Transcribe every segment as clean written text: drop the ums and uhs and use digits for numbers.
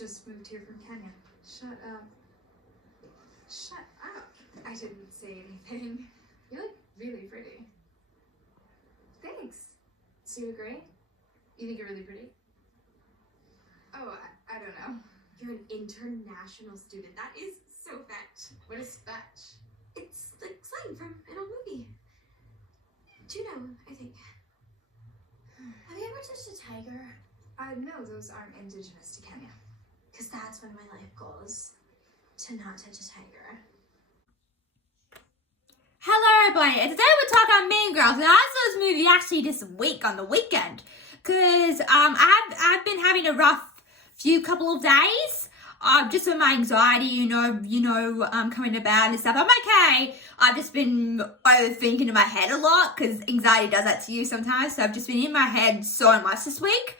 just moved here from Kenya. Shut up. Shut up. I didn't say anything. You're like really pretty. Thanks. So you agree? You think you're really pretty? Oh, I don't know. You're an international student. That is so fetch. What is fetch? It's like slang from an old movie. Juno, I think. Have you ever touched a tiger? No, those aren't indigenous to Kenya. Because that's one of my life goals. To not touch a tiger. Hello everybody, and today we're talking about Mean Girls. And I saw this movie actually this week on the weekend, because I've been having a rough couple of days, just with my anxiety, coming about and stuff. I'm okay. I've just been overthinking in my head a lot, because anxiety does that to you sometimes. So I've just been in my head so much this week.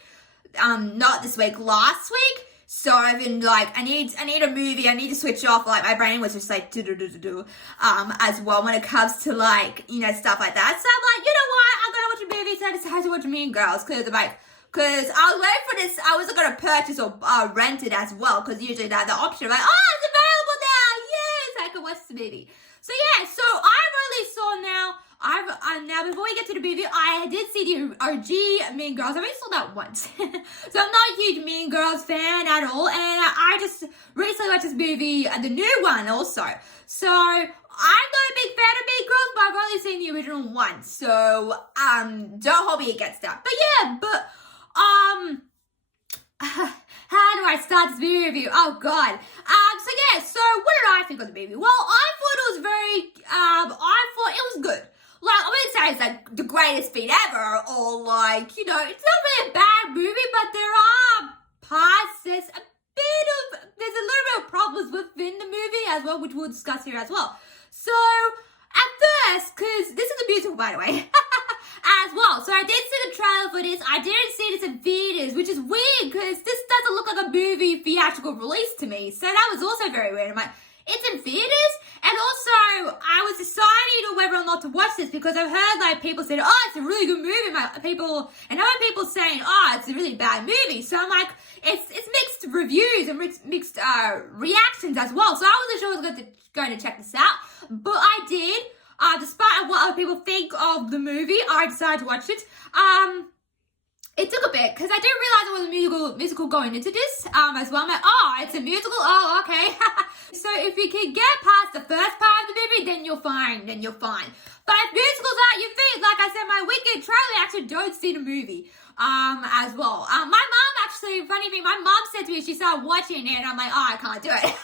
Not this week, last week. So I've been like, I need a movie, I need to switch off. Like, my brain was just like, as well when it comes to like, stuff like that. So I'm like, you know what, I'm gonna watch a movie, so I decided to watch Mean Girls, because I was waiting for this, I wasn't gonna purchase or rent it as well, because usually they have the option of like, oh, it's available now, yes, I can watch the movie. So yeah, so I really saw now, now before we get to the movie, I did see the OG Mean Girls. I only saw that once. So I'm not a huge Mean Girls fan at all. And I just recently watched this movie, the new one also. So I'm not a big fan of Mean Girls, but I've only seen the original one. So don't hold me against that. But yeah, how do I start this movie review? Oh god. So yeah, so what did I think of the movie? Well, I thought it was I thought it was good. Like, I wouldn't say it's like the greatest feat ever, or like, it's not really a bad movie, but there are parts, there's a little bit of problems within the movie as well, which we'll discuss here as well. So, at first, because this is a musical, by the way, as well. So I did see the trailer for this. I didn't see this in theaters, which is weird, because this doesn't look like a movie theatrical release to me. So that was also very weird. I'm like, it's in theaters? And also, I was deciding on whether or not to watch this, because I've heard like people saying, oh, it's a really good movie. Other people saying, oh, it's a really bad movie. So I'm like, it's mixed reviews and mixed reactions as well. So I wasn't sure I was going to check this out, but I did. Despite what other people think of the movie, I decided to watch it. It took a bit, because I didn't realize it was a musical going into this as well. I'm like, oh, it's a musical? Oh, okay. So if you can get past the first part of the movie, then you're fine. But if musicals aren't your thing, like I said, my Wicked trailer, actually don't see the movie as well. My mom actually, funny thing, my mom said to me, she started watching it, and I'm like, oh, I can't do it.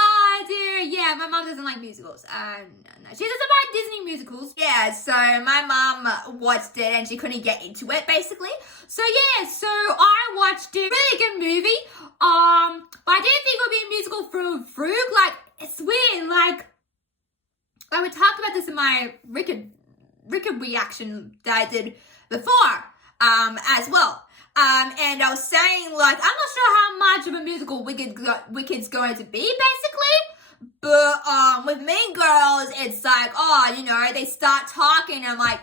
Oh dear, yeah, my mom doesn't like musicals. No, she doesn't like Disney musicals. Yeah, so my mom watched it and she couldn't get into it, basically. So yeah, so I watched it. Really good movie. But I didn't think it would be a musical through and through. Like, it's weird. Like we talked about this in my Wicked reaction that I did before, as well. And I was saying, like, I'm not sure how much of a musical Wicked's going to be, basically. But, with Mean Girls, it's like, oh, they start talking, and I'm like,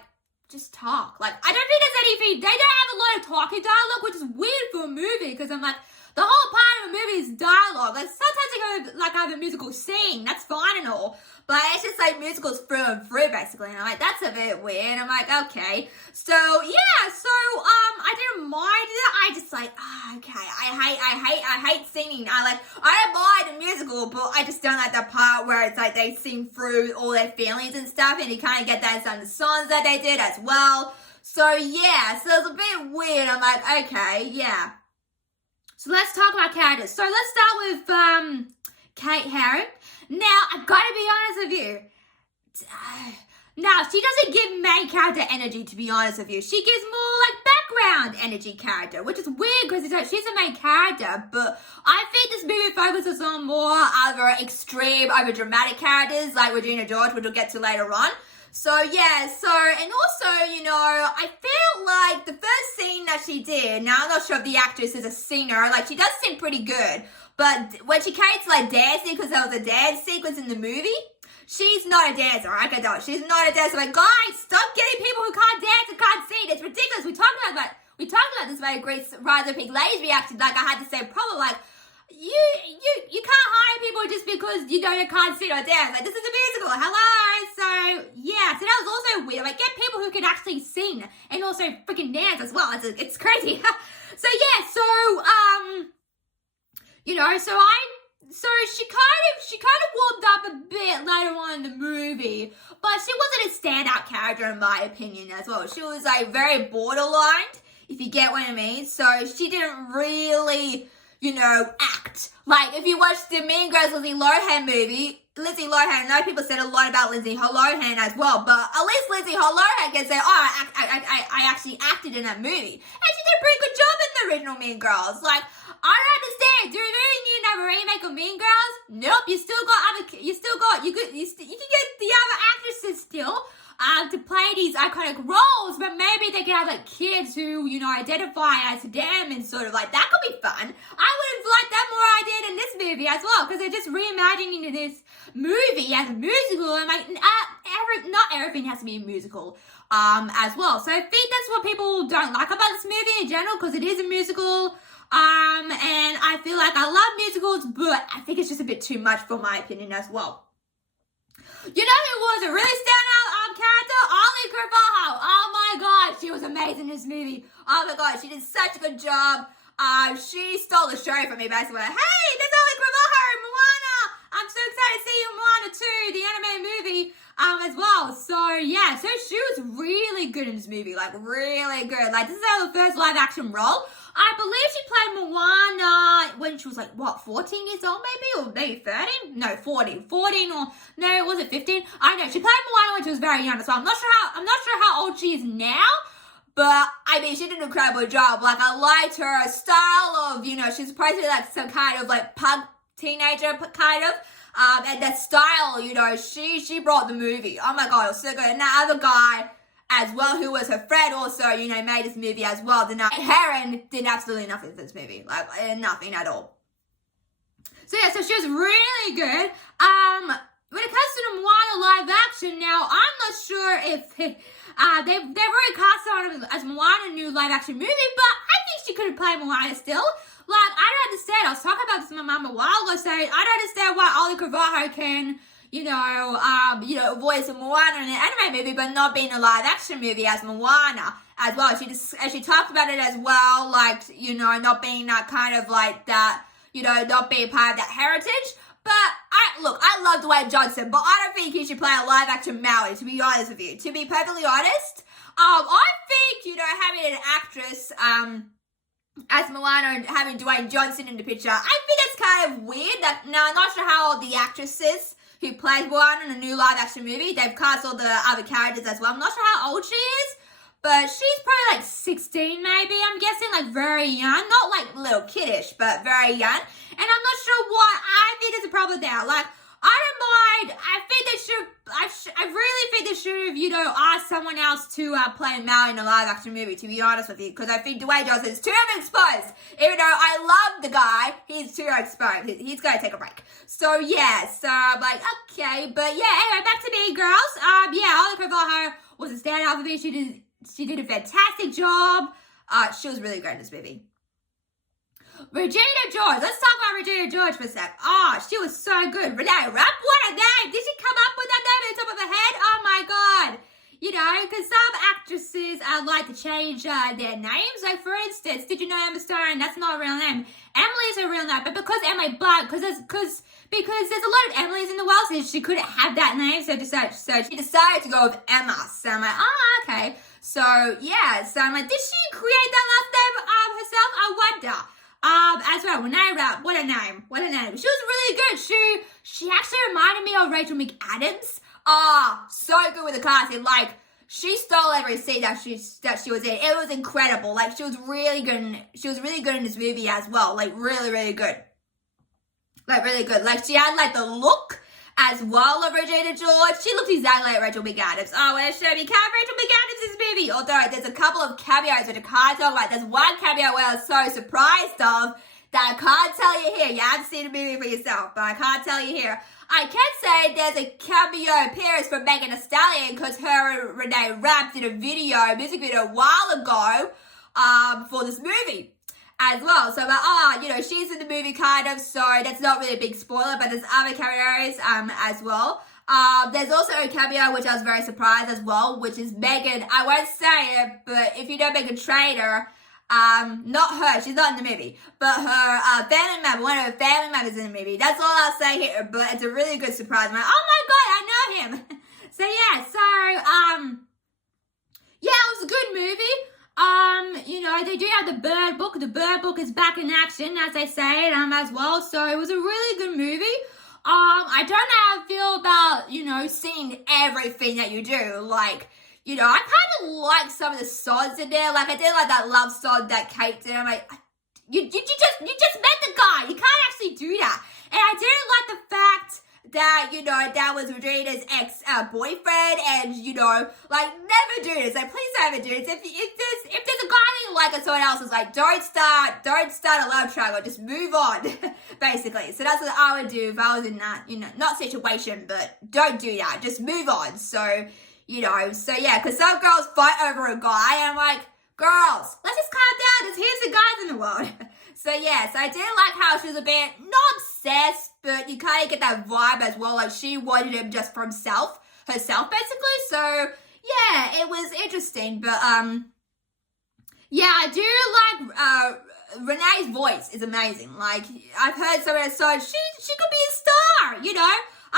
just talk. Like, I don't think there's anything, they don't have a lot of talking dialogue, which is weird for a movie, because I'm like, the whole part of a movie is dialogue. Like, sometimes they go, like, have a musical scene, that's fine and all. But it's just like musicals through and through, basically. And I'm like, that's a bit weird. I'm like, okay. So, yeah. So, I didn't mind it. I just like, okay. I hate singing. I don't mind a musical, but I just don't like the part where it's like they sing through all their feelings and stuff. And you kind of get that in some of the songs that they did as well. So, yeah. So, it's a bit weird. I'm like, okay, yeah. So, let's talk about characters. So, let's start with, Kate Herron. Now, I've got to be honest with you. Now, she doesn't give main character energy, to be honest with you. She gives more, like, background energy character, which is weird, because she's a main character, but I think this movie focuses on more other extreme, over dramatic characters, like Regina George, which we'll get to later on. So, yeah, and also, I feel like the first scene that she did, now I'm not sure if the actress is a singer, like, she does sing pretty good, but when she came to, like, dancing, because there was a dance sequence in the movie, she's not a dancer, I can tell. She's not a dancer. Like, guys, stop getting people who can't dance and can't sing. It's ridiculous. We talked about we talked about this by Grace Rise of Pink Ladies reaction. Like, I had to say, probably like, you can't hire people just because you can't sing or dance. Like, this is a musical. Hello. So yeah, so that was also weird. Like, get people who can actually sing and also freaking dance as well. It's crazy. So yeah, so so she kind of warmed up a bit later on in the movie, but she wasn't a standout character in my opinion as well. She was like very borderline, if you get what I mean. So she didn't really, act. Like, if you watch the Mean Girls Lindsay Lohan movie, Lindsay Lohan, I know people said a lot about Lindsay Lohan as well, but at least Lindsay Lohan can say, I actually acted in that movie. And she did a pretty good job in the original Mean Girls. Like, I don't understand. Do you really need another remake of Mean Girls? Nope. You can get the other actresses still to play these iconic roles, but maybe they can have like kids who, identify as them and sort of like, that could be fun. I would have liked that more I did in this movie as well, because they're just reimagining this movie as a musical, and like, not everything has to be a musical as well. So I think that's what people don't like about this movie in general, because it is a musical. And I feel like I love musicals, but I think it's just a bit too much for my opinion as well. You know who was a really standout character? Ollie Carvalho. Oh my god, she was amazing in this movie. Oh my god, she did such a good job. She stole the show from me basically. Hey, that's Ollie Carvalho, Moana. I'm so excited to see you in Moana 2, the anime movie, as well. So yeah, so she was really good in this movie, like really good. Like, this is her first live action role. I believe she played Moana when she was like, 14 years old maybe? Or maybe 13? No, 14. 14 or, no, was it 15? I know, she played Moana when she was very young as well. I'm not sure how old she is now, but I mean, she did an incredible job. Like, I liked her style of, she's supposed to be like some kind of like punk teenager kind of. And that style, she brought the movie. Oh my god, it was so good. And that other guy as well, who was her friend also, made this movie as well. Heron did absolutely nothing for this movie. Like, nothing at all. So yeah, so she was really good. When it comes to the Moana live action, now, I'm not sure if they've already cast her as Moana new live action movie, but I think she could have played Moana still. Like, I don't understand. I was talking about this with my mum a while ago, saying I don't understand why Ollie Carvalho can voice Moana in an anime movie, but not being a live action movie as Moana as well. She talked about it as well, like, not being that kind of like that, not being part of that heritage. But I love Dwayne Johnson, but I don't think he should play a live action Maui, to be honest with you. To be perfectly honest, I think, having an actress, as Moana and having Dwayne Johnson in the picture, I think it's kind of weird. Now, I'm not sure how old the actress is who plays Moana in a new live action movie. They've cast all the other characters as well. I'm not sure how old she is, but she's probably like 16 maybe, I'm guessing, like very young. Not like little kiddish, but very young. And I'm not sure what, I think there's a problem there. Like, I don't mind. I really think they should have, asked someone else to play Maui in a live action movie, to be honest with you, because I think Dwayne Johnson is too exposed. Even though I love the guy, he's too exposed. He's going to take a break. So yeah, so I'm like, okay, but yeah, anyway, back to Mean Girls. Ollie Carvalho was a standout for me. She did a fantastic job. She was really great in this movie. Regina George. Let's talk about Regina George for a sec. Oh, she was so good. Renee Rapp, what a name. Did she come up with that name on the top of her head? Oh my god. Because some actresses like to change their names. Like, for instance, did you know Emma Stone? That's not a real name. Emily's a real name, but because Emily Blunt, because there's a lot of Emilys in the world, so she couldn't have that name, so she decided to go with Emma. So I'm like, okay. So yeah, so I'm like, did she create that last name herself? I wonder. As well, Renee Rapp, what a name. She was really good. She actually reminded me of Rachel McAdams. So good with the casting. Like, she stole every scene that she was in. It was incredible. Like, she was really good in this movie as well. Like, really, really good. Like, really good. Like, she had, like, the look as well of Regina George. She looked exactly like Rachel McAdams. Oh, where's Rachel McAdams in this movie? Although, there's a couple of cameos which I can't talk about. There's one cameo where I was so surprised of that I can't tell you here. You have to see the movie for yourself, but I can't tell you here. I can say there's a cameo appearance from Megan Thee Stallion because her and Renee Rapp did a music video a while ago. for this movie as well. So, she's in the movie kind of, so that's not really a big spoiler, but there's other cameos as well. There's also a cameo which I was very surprised as well, which is Megan. I won't say it, but if you know Megan Trainor, not her, she's not in the movie, but her family member, one of her family members in the movie. That's all I'll say here, but it's a really good surprise. I'm like, oh my god, I know him. So yeah, it was a good movie. They do have the Bird Book. The Bird Book is back in action, as they say, as well. So it was a really good movie. I don't know how I feel about, seeing everything that you do. Like, I kind of like some of the songs in there. Like, I did like that love song that Kate did. I'm like, you just met the guy. You can't actually do that. And I didn't like the fact that, that was Regina's ex-boyfriend, and, never do this. Like, please don't ever do this. If there's a guy that you like and someone else is like, don't start a love triangle, just move on, basically. So that's what I would do if I was in that, not situation, but don't do that. Just move on. So, because some girls fight over a guy, and I'm like, girls, let's just calm down. There's heaps of guys in the world. So I did like how she was a bit, not obsessed, but you kind of get that vibe as well. Like, she wanted him just for herself, basically. So, yeah, it was interesting. But, I do like, Renee's voice is amazing. Like, I've heard some of her songs. She could be a star,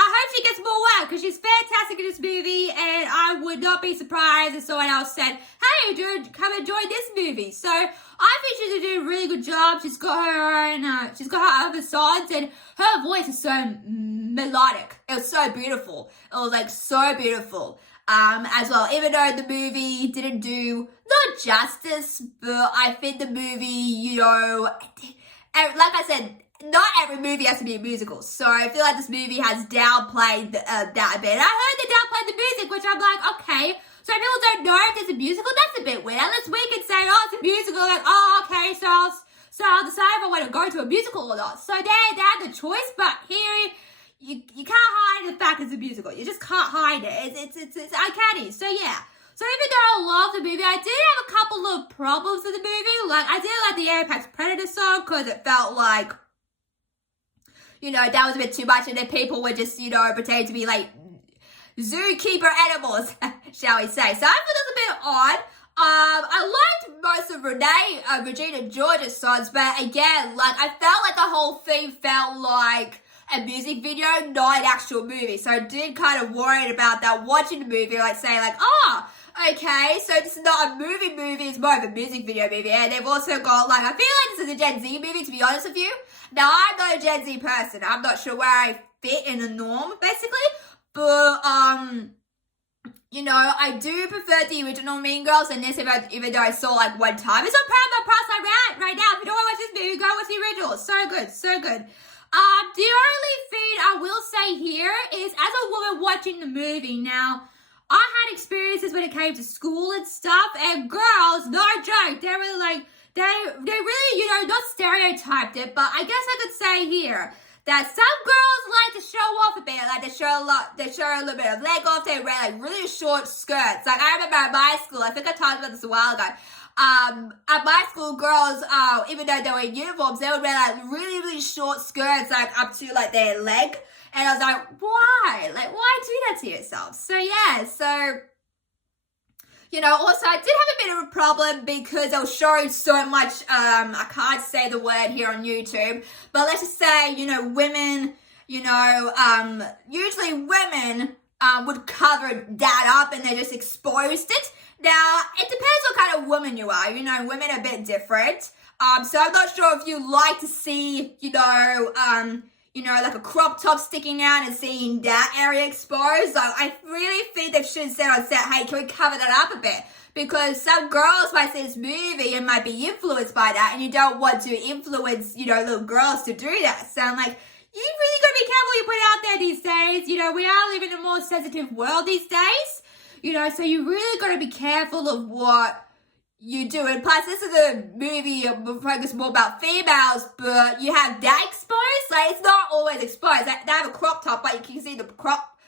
I hope she gets more work because she's fantastic in this movie, and I would not be surprised if someone else said, hey, dude, come and join this movie. So I think she's doing a really good job. She's got her other songs, and her voice is so melodic. It was so beautiful. It was like so beautiful as well. Even though the movie didn't do not justice, but I think the movie, like I said, not every movie has to be a musical, so I feel like this movie has downplayed that a bit. I heard they downplayed the music, which I'm like, okay, so people don't know if it's a musical. That's a bit weird. Unless we can say, oh, it's a musical, like, oh, okay, so I'll decide if I want to go to a musical or not. So they had the choice, but here you can't hide the fact it's a musical. You just can't hide it. It's uncanny. So yeah. So even though I love the movie, I did have a couple of problems with the movie. Like, I didn't like the Apex Predator song because it felt like, that was a bit too much, and then people would just, pretend to be like zookeeper animals, shall we say. So I thought it was a bit odd. I liked most of Regina George's songs, but again, like, I felt like the whole thing felt like a music video, not an actual movie. So I did kind of worried about that watching the movie, like saying like, okay, so this is not a movie, it's more of a music video movie. And they've also got, like, I feel like this is a Gen Z movie, to be honest with you. Now, I'm not a Gen Z person. I'm not sure where I fit in the norm, basically. But, I do prefer the original Mean Girls, and this, even though I saw, like, one time. It's on Paramount Plus right now. If you don't want to watch this movie, go watch the original. So good, so good. The only thing I will say here is, as a woman watching the movie, now, I had experiences when it came to school and stuff, and girls, no joke, they were like, they really, not stereotyped it, but I guess I could say here that some girls like to show off a bit, like they show a little bit of leg off, they wear like really short skirts. Like, I remember at my school, I think I talked about this a while ago, at my school, girls, even though they were in uniforms, they would wear like really, really short skirts, like up to like their leg. And I was like, why? Like, why do that to yourself? So, yeah, also, I did have a bit of a problem because I was showing so much, I can't say the word here on YouTube, but let's just say, women, usually women would cover that up and they just exposed it. Now, it depends what kind of woman you are. Women are a bit different. So I'm not sure if you like to see, like a crop top sticking out and seeing that area exposed. Like, I really think they should say on set, hey, can we cover that up a bit? Because some girls might see this movie and might be influenced by that, and you don't want to influence, little girls to do that. So I'm like, you really got to be careful what you put out there these days. We are living in a more sensitive world these days. So you really got to be careful of what you do. And plus, this is a movie focused more about females, but you have that exposed. Like, it's not always exposed. They have a crop top, but you can see the crop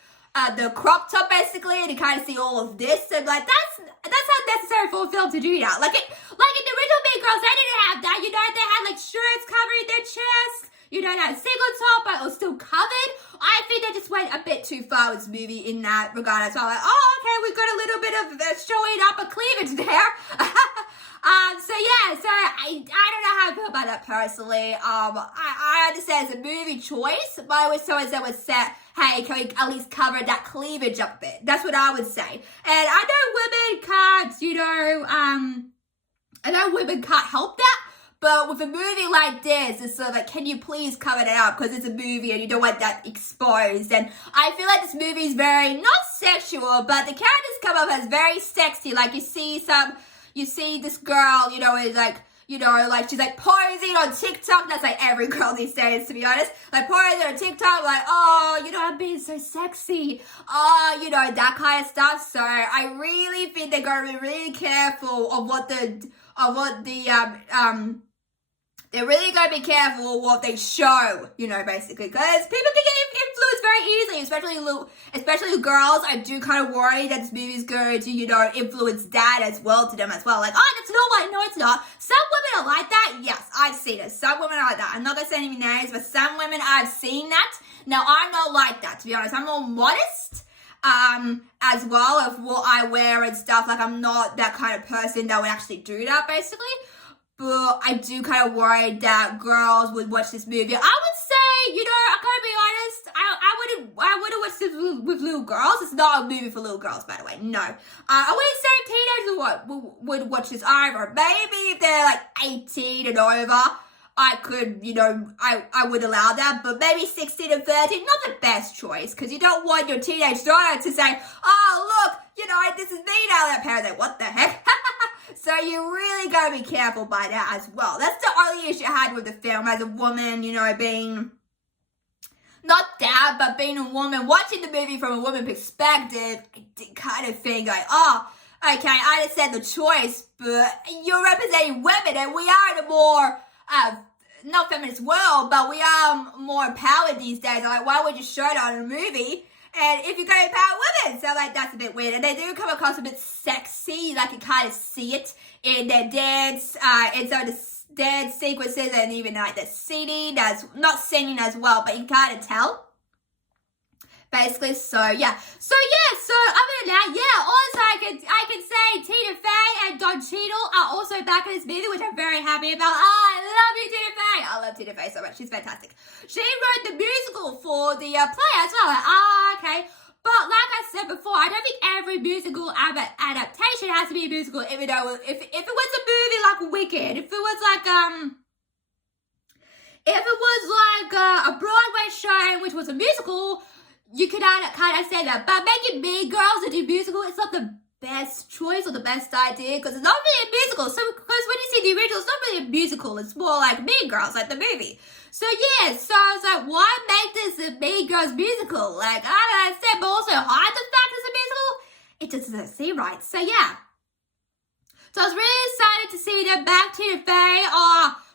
the crop top basically, and you kind of see all of this, and like that's not necessary for a film to do that. Like in the original Mean Girls, they didn't have that. You know, they had like shirts covering their chest. You know, that single top, but it was still covered. I think they just went a bit too far with this movie in that regard. So I'm like, oh, okay, we got a little bit of showing up a cleavage there. So I don't know how I feel about that personally. I understand it's a movie choice, but I wish someone would say, hey, can we at least cover that cleavage up a bit? That's what I would say. And I know women can't help that. But with a movie like this, it's sort of like, can you please cover that up? Because it's a movie and you don't want that exposed. And I feel like this movie is very, not sexual, but the characters come up as very sexy. Like you see this girl, you know, is like, you know, like she's like posing on TikTok. That's like every girl these days, to be honest. Like posing on TikTok, like, oh, you know, I'm being so sexy. Oh, you know, that kind of stuff. So I really think they're going to be really careful of they're really going to be careful of what they show, you know, basically. Because people can get influenced very easily, especially girls. I do kind of worry that this movie is going to, you know, influence that as well to them as well. Like, oh, that's normal. No, it's not. Some women are like that. Yes, I've seen it. Some women are like that. I'm not going to say any names, but some women I've seen that. Now, I'm not like that, to be honest. I'm more modest. As well of what I wear and stuff. Like, I'm not that kind of person that would actually do that, basically. But I do kind of worry that girls would watch this movie. I would say, you know, I gotta be honest, I wouldn't watch this with little girls. It's not a movie for little girls, by the way. No. I wouldn't say teenagers would watch this either. Maybe if they're like 18 and over, I could, you know, I would allow that, but maybe 16 and 13, not the best choice, because you don't want your teenage daughter to say, oh, look, you know, this is me now. That parent's like, what the heck? So you really got to be careful by that as well. That's the only issue I had with the film as a woman, you know, being, not that, but being a woman, watching the movie from a woman perspective, I did kind of think like, oh, okay, I understand the choice, but you're representing women, and we are in a more, not feminist world, but we are more empowered these days. Like, why would you show it on a movie? And if you're going to empower women, so like that's a bit weird. And they do come across a bit sexy, like you kind of see it in their dance, and so the dance sequences, and even like the singing, not singing as well, but you kind of tell. Basically, so other than that, also I can say Tina Fey and Don Cheadle are also back in this movie, which I'm very happy about. Oh, I love you, Tina Fey. I love Tina Fey so much. She's fantastic. She wrote the musical for the play as well. Like, okay. But like I said before, I don't think every musical adaptation has to be a musical, even though if it was a movie like Wicked, if it was like a Broadway show which was a musical, you could kind of say that. But making Mean Girls into a musical, it's not the best choice or the best idea, because it's not really a musical. So, because when you see the original, it's not really a musical. It's more like Mean Girls, like the movie. So, yeah. So, I was like, why make this a Mean Girls musical? Like, I don't understand, but also hide the fact it's a musical? It just doesn't seem right. So, yeah. So, I was really excited to see them back. Tina Fey.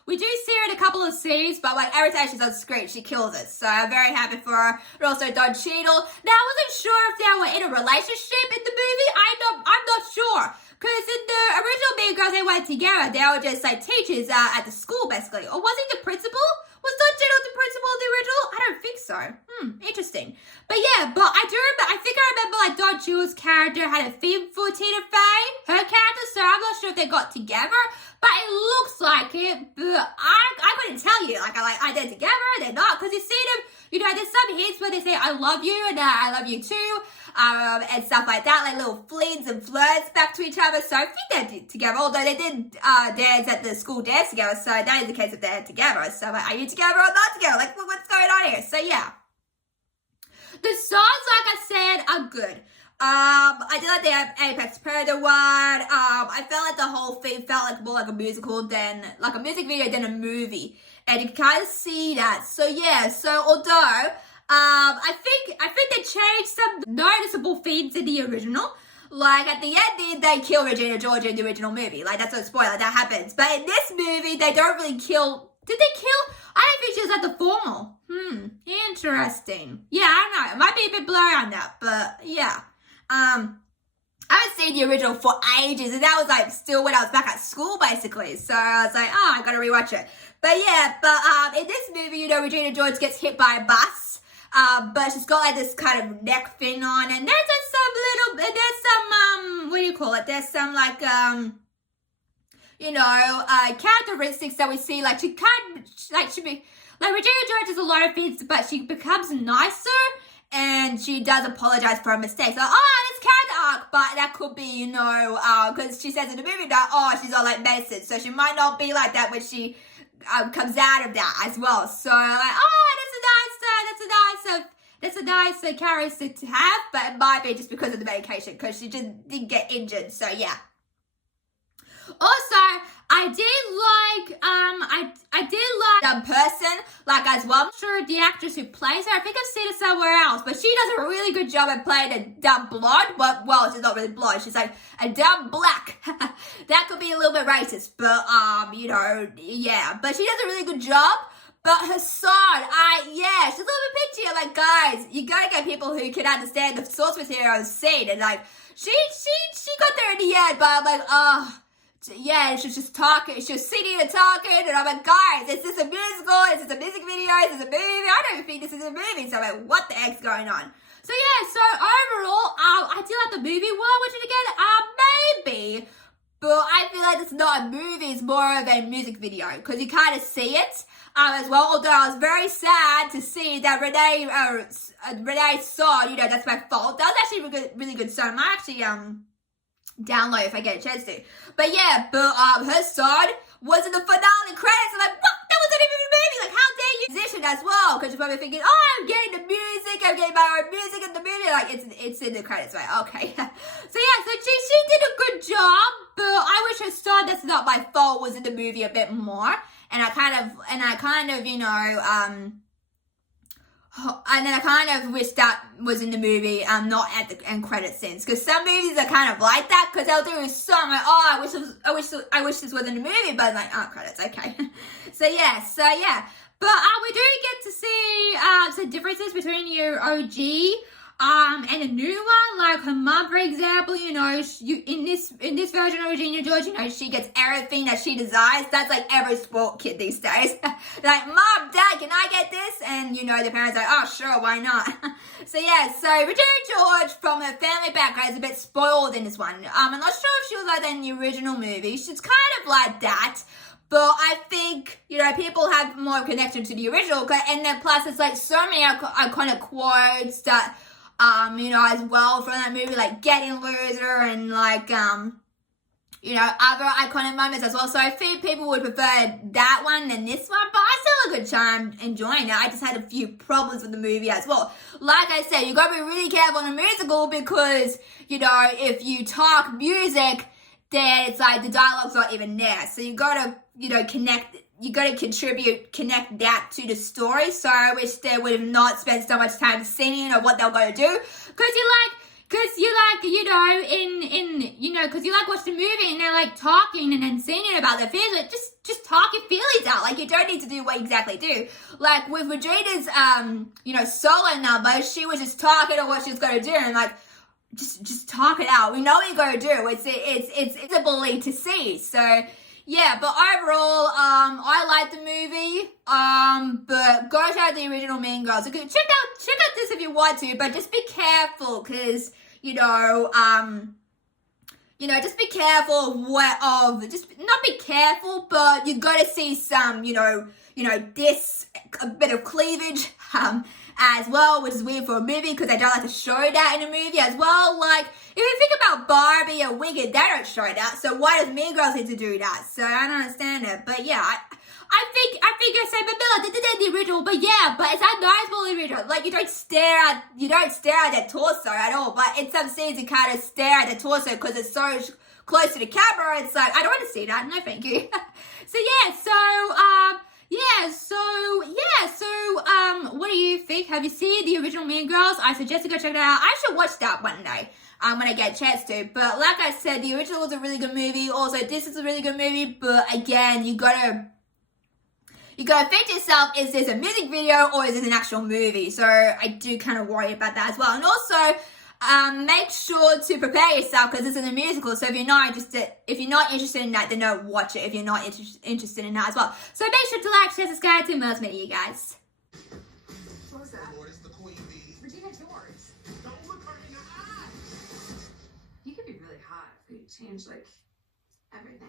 We do see her in a couple of scenes, but like every time she's on screen, she kills it. So I'm very happy for her. And also Don Cheadle. Now I wasn't sure if they were in a relationship in the movie. I'm not sure. Because in the original Mean Girls, they went together. They were just like teachers at the school, basically. Or was he the principal? Was Don Cheadle the principal in the original? I don't think so. Interesting. But yeah, but I think I remember like Don Cheadle's character had a theme for Tina Fey, her character, so I'm not sure if they got together. But it looks like it, but I couldn't tell you. Like, they're together, they're not. Because you see them, you know, there's some hints where they say, I love you, and I love you too. And stuff like that, like little flings and flirts back to each other. So I think they're together, although they did dance at the school dance together. So that is the case if they're together. So like, are you together or not together? Like, what's going on here? So yeah. The songs, like I said, are good. I did like the Apex Predator one. I felt like the whole thing felt like more like a musical than like a music video than a movie, and you can kind of see that. So yeah. So although I think they changed some noticeable themes in the original. Like at the end, they kill Regina George in the original movie. Like that's a spoiler, that happens. But in this movie, they don't really kill Did they kill? I don't think she was at the formal. Interesting. Yeah, I don't know. It might be a bit blurry on that, but yeah. I haven't seen the original for ages, and that was like still when I was back at school, basically. So I was like, oh, I gotta rewatch it. But yeah, in this movie, you know, Regina George gets hit by a bus. But she's got like this kind of neck thing on, and there's some like you know, characteristics that we see, like she kind of, like should be, like Regina George does a lot of things, but she becomes nicer, and she does apologize for her mistakes. Like, oh, it's character arc, but that could be, you know, because she says in the movie that, oh, she's all like medicine, so she might not be like that when she comes out of that as well. So like, oh, that's a nice character to have, but it might be just because of the medication, because she just didn't get injured. So yeah. Also, I did like person, like as well. I'm sure the actress who plays her, I think I've seen her somewhere else, but she does a really good job at playing a dumb blonde. Well, she's not really blonde, she's like a dumb black. That could be a little bit racist, but you know, yeah. But she does a really good job. But Hassan, she's a little bit pitchy. Like, guys, you gotta get people who can understand the source material of the scene, and like, she got there in the end, but I'm like, yeah, she's just talking, she was singing and talking, and I'm like, guys, is this a musical? Is this a music video? Is this a movie? I don't even think this is a movie. So I'm like, what the heck's going on? So yeah, so overall, I do like the movie. Will I watch it again? Maybe. But I feel like it's not a movie, it's more of a music video, because you kind of see it as well. Although I was very sad to see that Renee song, you know, That's My Fault. That was actually a really good song. I actually download if I get a chance to. But yeah, her song was in the finale credits. I'm like, what? That wasn't even a movie. Like, how dare you musician as well? Because you're probably thinking, oh, I'm getting the music. I'm getting my own music in the movie. Like, it's in the credits, right? Okay. So yeah, so she did a good job, but I wish her song That's Not My Fault was in the movie a bit more. And I kind of, you know, and then I kind of wish that was in the movie, not at the end credit scenes, because some movies are kind of like that, because they'll do a song like, oh, I wish this was in the movie, but like, oh, credits, okay. So yeah, but we do get to see some differences between your OG and a new one. Like her mum, for example, you know, in this version of Regina George, you know, she gets everything that she desires. That's like every sport kid these days. Like, Mom, Dad, can I get this? And you know, the parents are like, oh, sure, why not? So yeah, so Regina George, from her family background, is a bit spoiled in this one. I'm not sure if she was like that in the original movie. She's kind of like that. But I think, you know, people have more connection to the original, and then plus it's like so many iconic quotes that, you know, as well from that movie, like Getting Loser and like, you know, other iconic moments as well. So I think people would prefer that one than this one, but I still had a good time enjoying it. I just had a few problems with the movie as well. Like I said, you gotta be really careful in a musical, because, you know, if you talk music, then it's like the dialogue's not even there. So you gotta, you know, connect that to the story. So I wish they would have not spent so much time singing or what they're going to do. Because you know, you know, because you like watch the movie and they're like talking and then singing about their feelings. Just talk your feelings out. Like, you don't need to do what you exactly do. Like with Regina's, you know, solo number, she was just talking about what she was going to do, and like, just talk it out. We know what you're going to do. It's visible to see. So yeah, but overall, I like the movie. But go check out the original Mean Girls. Check out this if you want to, but just be careful, because you know, just be careful not be careful, but you got to see some, you know, this a bit of cleavage, as well, which is weird for a movie, because they don't like to show that in a movie as well. Like, if you think about Barbie and Wicked, they don't show that, so why does Mean Girls need to do that? So I don't understand it. But yeah, I think I say Mabilla did the original, but yeah, but it's a nice little original. Like, you don't stare at their torso at all, but in some scenes you kind of stare at the torso because it's so close to the camera. It's like, I don't want to see that. No, thank you. So what do you think? Have you seen the original Mean Girls? I suggest you go check it out. I should watch that one day when I get a chance to. But like I said, the original was a really good movie. Also, this is a really good movie. But again, you gotta you gotta think to yourself, is this a music video or is this an actual movie? So I do kind of worry about that as well. And also, make sure to prepare yourself because this is a musical. So if you're not interested in that, then don't watch it if you're not interested in that as well. So make sure to like, share, subscribe to Merle's Media, you guys. What was that? Lord, it's the queen bee. Regina George. Don't look her in the eyes. You could be really hot if you change, like, everything.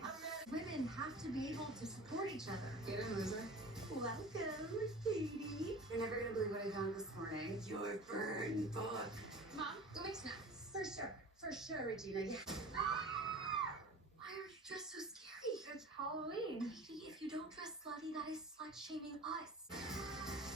Women have to be able to support each other. Get in, loser. Welcome, Katie. You're never gonna believe what I found this morning. Your burn book. Mom, go make snacks. For sure, Regina. Yeah. Why are you dressed so scary? It's Halloween. Katie, if you don't dress slutty, that is slut shaming us.